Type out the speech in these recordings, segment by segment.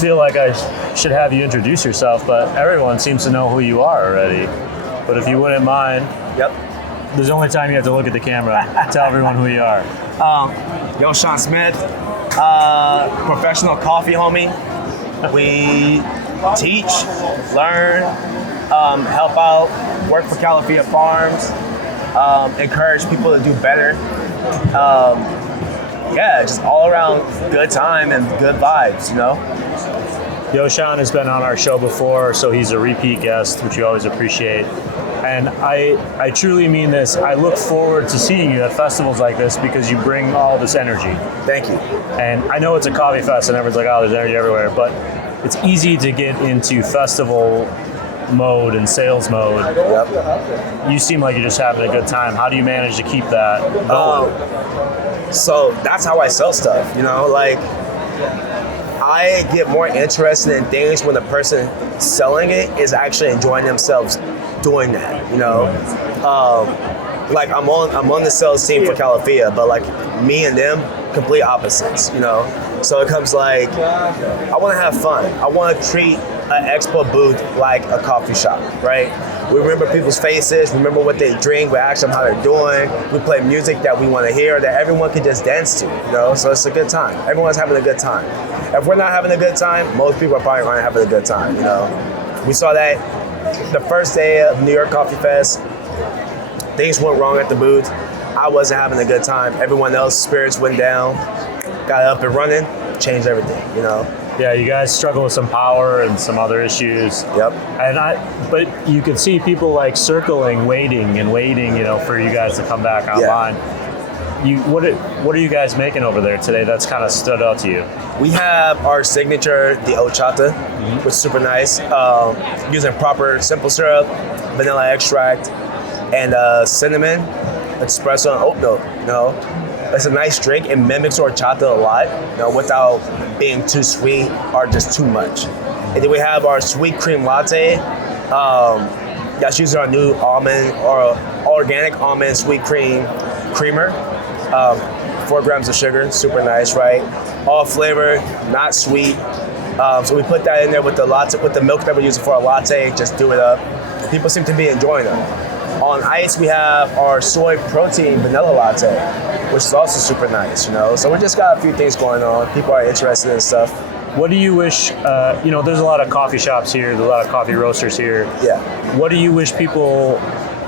feel like I should have you introduce yourself, but everyone seems to know who you are already. But if you wouldn't mind, Yep. there's only time you have to look at the camera. Tell everyone who you are. Yoshawn Smith, professional coffee homie. We teach, learn, help out, work for Califia Farms, encourage people to do better. Yeah, just all around good time and good vibes, you know? Yoshawn has been on our show before, so he's a repeat guest, which we always appreciate. And I truly mean this. I look forward to seeing you at festivals like this because you bring all this energy. Thank you. And I know it's a coffee fest and everyone's like, oh, there's energy everywhere, but it's easy to get into festival mode and sales mode. Yep. You seem like you're just having a good time. How do you manage to keep that going? So that's how I sell stuff, you know? Like, I get more interested in things when the person selling it is actually enjoying themselves doing that, you know? Like I'm on the sales team for Califia, but like me and them, complete opposites, you know? So it comes like, I wanna have fun. I wanna treat an expo booth like a coffee shop, right? We remember people's faces, remember what they drink, we ask them how they're doing, we play music that we wanna hear, that everyone can just dance to, you know? So it's a good time. Everyone's having a good time. If we're not having a good time, most people are probably not having a good time, you know? We saw that the first day of New York Coffee Fest, things went wrong at the booth. I wasn't having a good time. Everyone else's spirits went down, got up and running, changed everything, you know? Yeah, you guys struggle with some power and some other issues. Yep. But you could see people like circling, waiting, you know, for you guys to come back online. Yeah. What are you guys making over there today that's kind of stood out to you? We have our signature, the horchata, which is super nice. Using proper simple syrup, vanilla extract, and cinnamon, espresso, and oat milk. You know, it's a nice drink. It mimics horchata a lot, you know, without being too sweet or just too much. And then we have our sweet cream latte. That's using our new almond or organic almond sweet creamer. 4 grams of sugar, super nice, right? All flavor, not sweet. So we put that in there with the latte, with the milk that we're using for our latte. Just do it up. People seem to be enjoying them. On ice, we have our soy protein vanilla latte, which is also super nice, you know? So we just got a few things going on. People are interested in stuff. What do you wish, you know, there's a lot of coffee shops here, there's a lot of coffee roasters here. Yeah. What do you wish people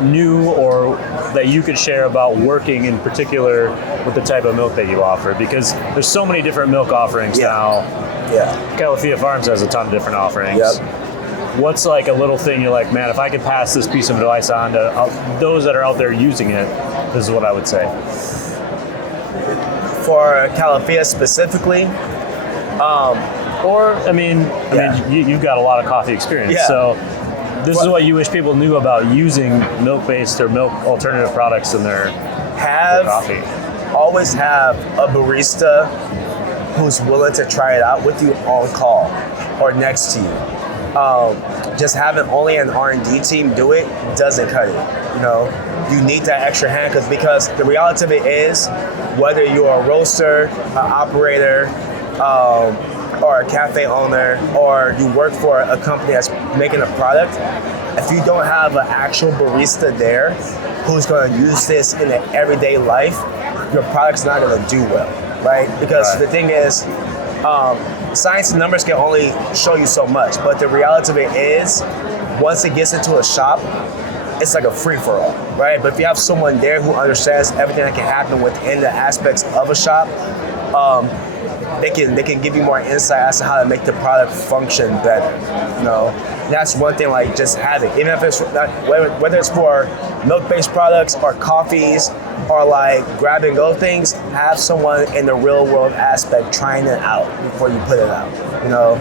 knew or that you could share about working in particular with the type of milk that you offer? Because there's so many different milk offerings now. Yeah. Califia Farms has a ton of different offerings. Yep. What's like a little thing you're like, man, if I could pass this piece of advice on to those that are out there using it, this is what I would say. For Califia specifically, you've got a lot of coffee experience, so this is what you wish people knew about using milk-based or milk alternative products in their coffee. Always have a barista who's willing to try it out with you on call or next to you. Just having only an R&D team do it doesn't cut it. You know, you need that extra hand because the reality of it is, whether you're a roaster, an operator, or a cafe owner, or you work for a company that's making a product, if you don't have an actual barista there who's going to use this in their everyday life, your product's not going to do well, right? Because the thing is, science and numbers can only show you so much, but the reality of it is, once it gets into a shop, it's like a free-for-all, right? But if you have someone there who understands everything that can happen within the aspects of a shop, they can give you more insight as to how to make the product function better. You know, and that's one thing. Like, just have it, even if it's not, whether it's for milk-based products or coffees or like grab and go things. Have someone in the real world aspect trying it out before you put it out. You know,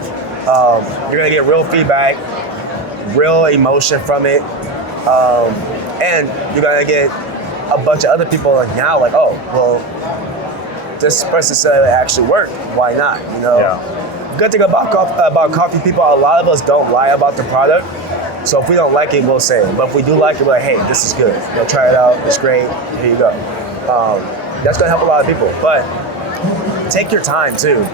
you're gonna get real feedback, real emotion from it, and you're gonna get a bunch of other people like now, like, oh, well, this person said it actually worked. Why not? You know. Yeah. Good thing about coffee people, a lot of us don't lie about the product. So if we don't like it, we'll say it. But if we do like it, we're like, hey, this is good. You know, try it out. It's great. Here you go. That's gonna help a lot of people. But take your time too.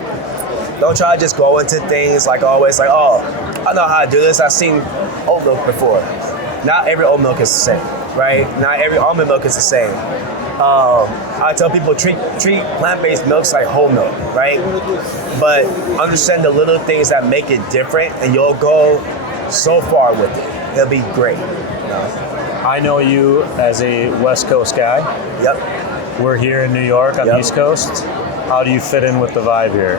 Don't try to just go into things like always like, oh, I know how to do this. I've seen oat milk before. Not every oat milk is the same, right? Not every almond milk is the same. I tell people treat plant-based milks like whole milk, right? But understand the little things that make it different, and you'll go so far with it. It'll be great. I know you as a West Coast guy. Yep. We're here in New York on the East Coast. How do you fit in with the vibe here?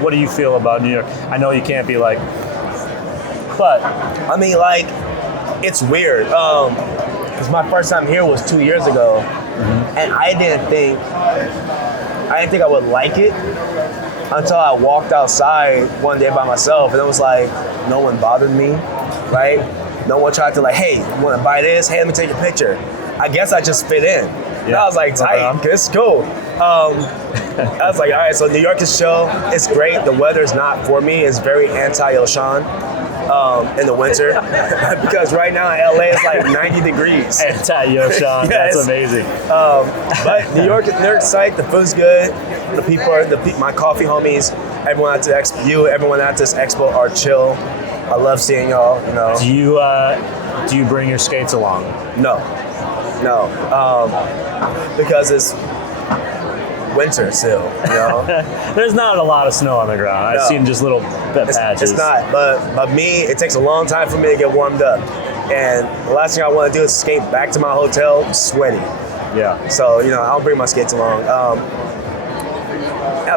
What do you feel about New York? I know you can't be like, but I mean, like, it's weird. Because my first time here was 2 years ago, and I didn't think I would like it until I walked outside one day by myself, and it was like no one bothered me, right? No one tried to like, hey, you want to buy this? Hey, let me take a picture. I guess I just fit in. And I was like, tight, it's cool. I was like, all right, so New York is chill. It's great. The weather's not for me. It's very anti-Yoshawn in the winter because right now in LA it's like 90 degrees. Anti-Yoshawn, Yes. That's amazing. But New York's tight. The food's good. The people are my coffee homies. Everyone at everyone at this expo are chill. I love seeing y'all. You know. Do you bring your skates along? No. Because it's winter still, you know. There's not a lot of snow on the ground. I've seen just little patches. It's not, but me, it takes a long time for me to get warmed up. And the last thing I want to do is skate back to my hotel sweaty. Yeah. So, you know, I don't bring my skates along.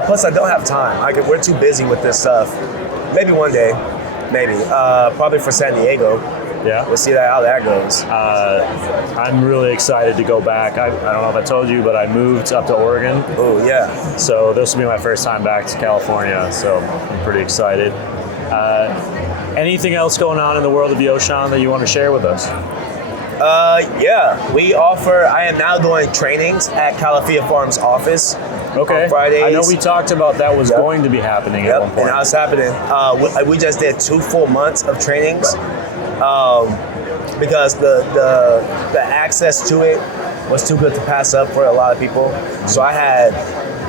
Plus, I don't have time. We're too busy with this stuff. Maybe one day, maybe. Probably for San Diego. Yeah. We'll see how that goes. I'm really excited to go back. I don't know if I told you, but I moved up to Oregon. Oh, yeah. So this will be my first time back to California, so I'm pretty excited. Anything else going on in the world of Yoshawn that you want to share with us? Yeah, we offer, I am now doing trainings at Califia Farm's office. Okay. On Fridays. I know we talked about that was going to be happening at one point. And now it's happening. We just did 2 full months of trainings because the access to it was too good to pass up for a lot of people. So I had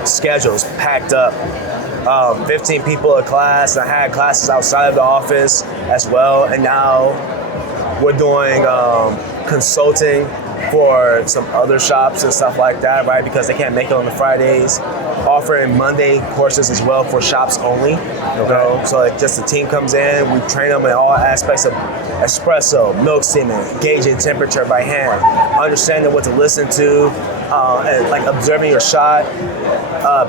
schedules packed up. 15 people a class. I had classes outside of the office as well. And now we're doing consulting for some other shops and stuff like that, right? Because they can't make it on the Fridays. Offering Monday courses as well for shops only. You know? So like just the team comes in, we train them in all aspects of espresso, milk steaming, gauging temperature by hand, understanding what to listen to, and like observing your shot,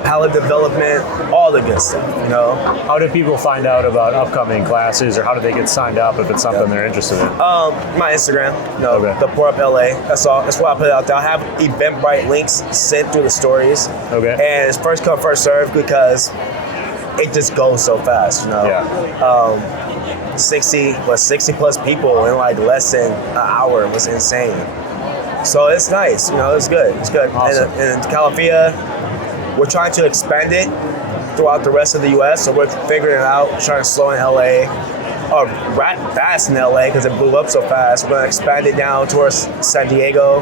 palate development, all the good stuff, you know? How do people find out about upcoming classes, or how do they get signed up if it's something they're interested in? My Instagram, the Pour Up LA. That's all. That's why I put it out there. I have Eventbrite links sent through the stories. Okay. And it's first come, first serve because it just goes so fast, you know? Yeah. 60 plus people in like less than an hour was insane. So it's nice, you know, it's good. It's good. Awesome. And Califia, we're trying to expand it throughout the rest of the US, so we're figuring it out, trying to slow in LA, or rat fast in LA because it blew up so fast. We're going to expand it down towards San Diego,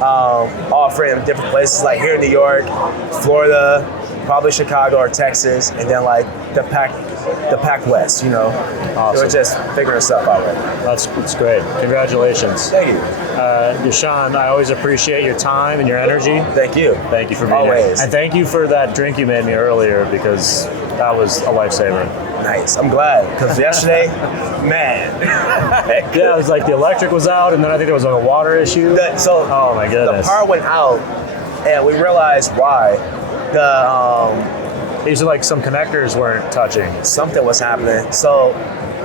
offering different places like here in New York, Florida, probably Chicago or Texas, and then like the Pac West, you know. Awesome. We're just figuring stuff out right now. That's great. Congratulations. Thank you. Yoshawn, I always appreciate your time and your energy. Thank you. Thank you for being Always. here. And thank you for that drink you made me earlier, because that was a lifesaver. Nice. I'm glad, because yesterday, man. Yeah, it was like the electric was out, and then I think there was like a water issue. Oh my goodness. The power went out, and we realized why. These are like some connectors weren't touching. Something was happening. So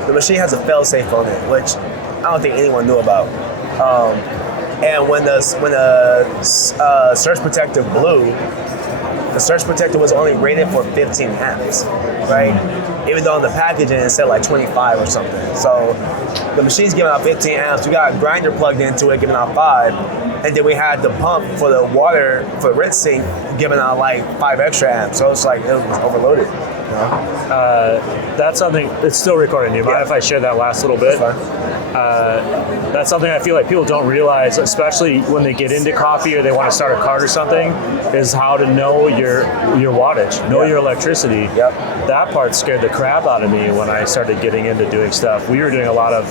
the machine has a fail-safe on it, which I don't think anyone knew about. And when the surge protector blew, the surge protector was only rated for 15 amps, right? Even though on the packaging it said like 25 or something. So the machine's giving out 15 amps. We got a grinder plugged into it, giving out 5. And then we had the pump for the water, for rinsing, giving out like 5 extra amps. So it's like, it was overloaded. That's something. It's still recording. Do you mind if I share that last little bit? That's something I feel like people don't realize, especially when they get into coffee or they want to start a cart or something, is how to know your wattage, know your electricity. That part scared the crap out of me when I started getting into doing stuff. We were doing a lot of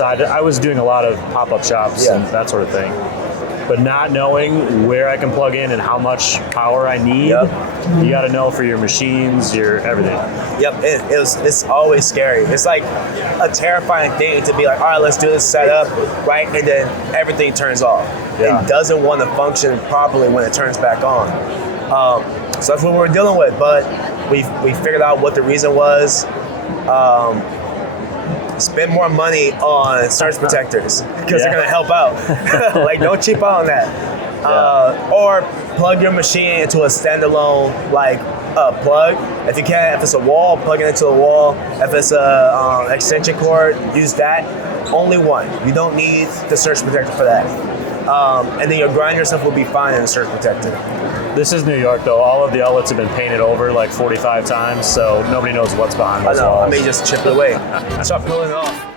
I was doing a lot of pop-up shops and that sort of thing. But not knowing where I can plug in and how much power I need, you got to know for your machines, your everything. It's always scary. It's like a terrifying thing to be like, all right, let's do this setup, right? And then everything turns off. It doesn't want to function properly when it turns back on. So that's what we're dealing with. But we figured out what the reason was. Spend more money on surge protectors because they're going to help out. Like, don't cheap out on that. Or plug your machine into a standalone plug. If you can, if it's a wall, plug it into a wall. If it's a extension cord, use that. Only one. You don't need the surge protector for that. And then your grinder stuff will be fine in the surge protector. This is New York, though. All of the outlets have been painted over like 45 times, so nobody knows what's behind those walls. I may just chip it away. Start pulling it off.